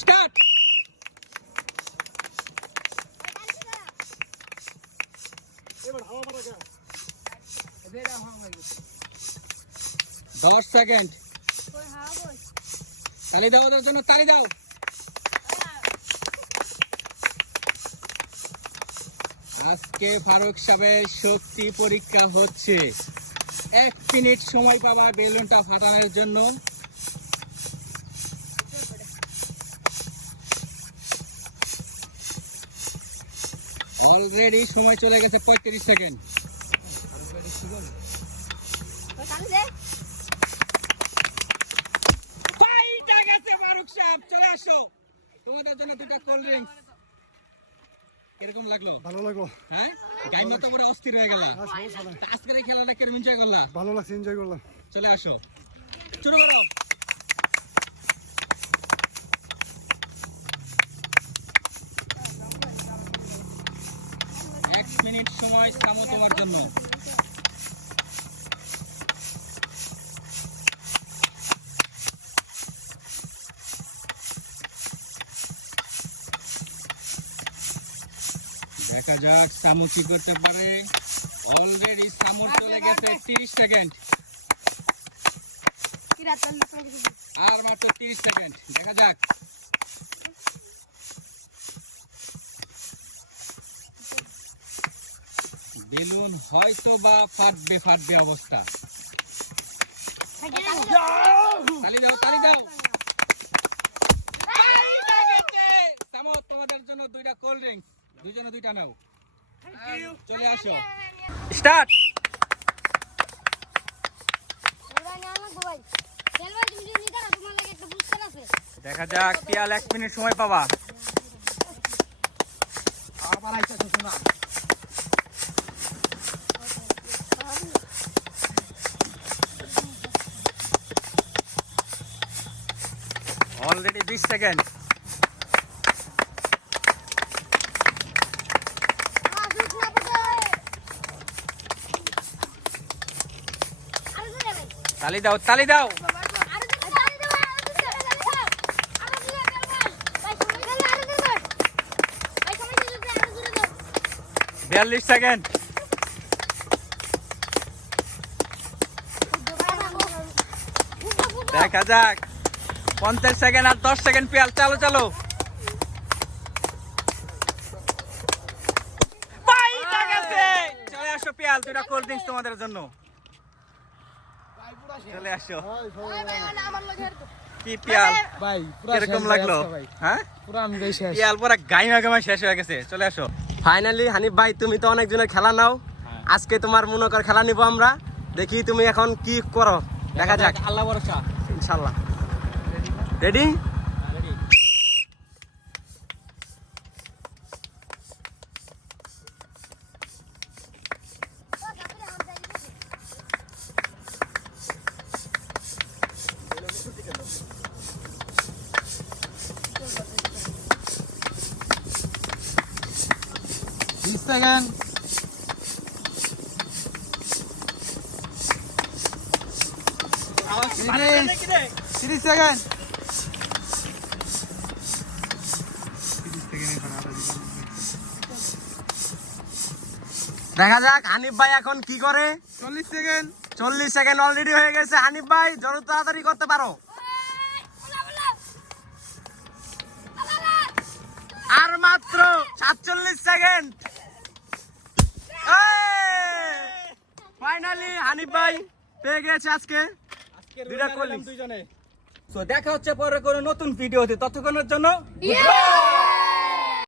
Start দশ second তালি দাও ওদের জন্য, তালি দাও। আজকে ফারুক সাহেবের শক্তি পরীক্ষা হচ্ছে। এক মিনিট সময় পাবা বেলুনটা ফাটানোর জন্য। অলরেডি সময় চলে গেছে পঁয়ত্রিশ সেকেন্ড। চলে আসো। তোমাদের জন্য দুটো কোল্ড ড্রিঙ্কস কীরকম লাগল? ভালো লাগল। হ্যাঁ? গাই মতো করে অস্থির হয়ে গেল। সমস্যা আজকের এই খেলাটা কেরম এনজয় করলা? ভালো লাগছে এনজয় করলাম। চলে আসো। শুরু করো এক সামো তোমার জন্য। দেখা যাক সামু কি করতে পারে। অলরেডি সামুর চলে গেছে তিরিশ সেকেন্ড। আর মাত্র তিরিশ সেকেন্ড। দেখা যাক। বেলুন হয়তো বা ফাটবে ফাটবে অবস্থা। তালি দাও তালি দাও। তোমাদের জন্য দুইটা কোল্ড ড্রিঙ্কস দুইজনে দুইটা নাও। চলে আসো। স্টার্ট। দেখা যাক পিয়াল এক মিনিট সময় পাবা। আবার আইতেছে শোনা। সেকেন্ড তালি দাও তালি দাও। বিয়াল্লিশ সেকেন্ড। দেখা যাক। পঞ্চাশ সেকেন্ড আর দশ সেকেন্ড পিয়াল চালো চালো। চলে আসো পিয়াল দুইটা কোল্ড ড্রিঙ্কস তোমাদের জন্য। চলে আসো। কি পিয়াল ভাই লাগল? হ্যাঁ? পুরো আমি দেই পিয়াল পরে গাইমা গামা শেষ হয়ে গেছে। চলে আসো। ফাইনালি হানিফ ভাই তুমি তো অনেকজনের খেলা নাও। আজকে তোমার মনে কর খেলা নিব আমরা। দেখি তুমি এখন কি করো। দেখা যাক। আল্লাহ ভরসা। ইনশাল্লাহ রেডি বিশ সেকেন্ড তিরিশ সেকেন্ড দেখা যাক হানিফ ভাই এখন কি করে? চল্লিশ সেকেন্ড চল্লিশ সেকেন্ড অলরেডি হয়ে গেছে। হানিফ ভাই যত তাড়াতাড়ি করতে পারো। আর মাত্র সাতচল্লিশ সেকেন্ড ফাইনালি হানিফ ভাই পেয়ে গেছে আজকে। দুইটা করলি। দুইজনে। তো দেখা হচ্ছে পরে কোনো নতুন ভিডিওতে ততক্ষণের জন্য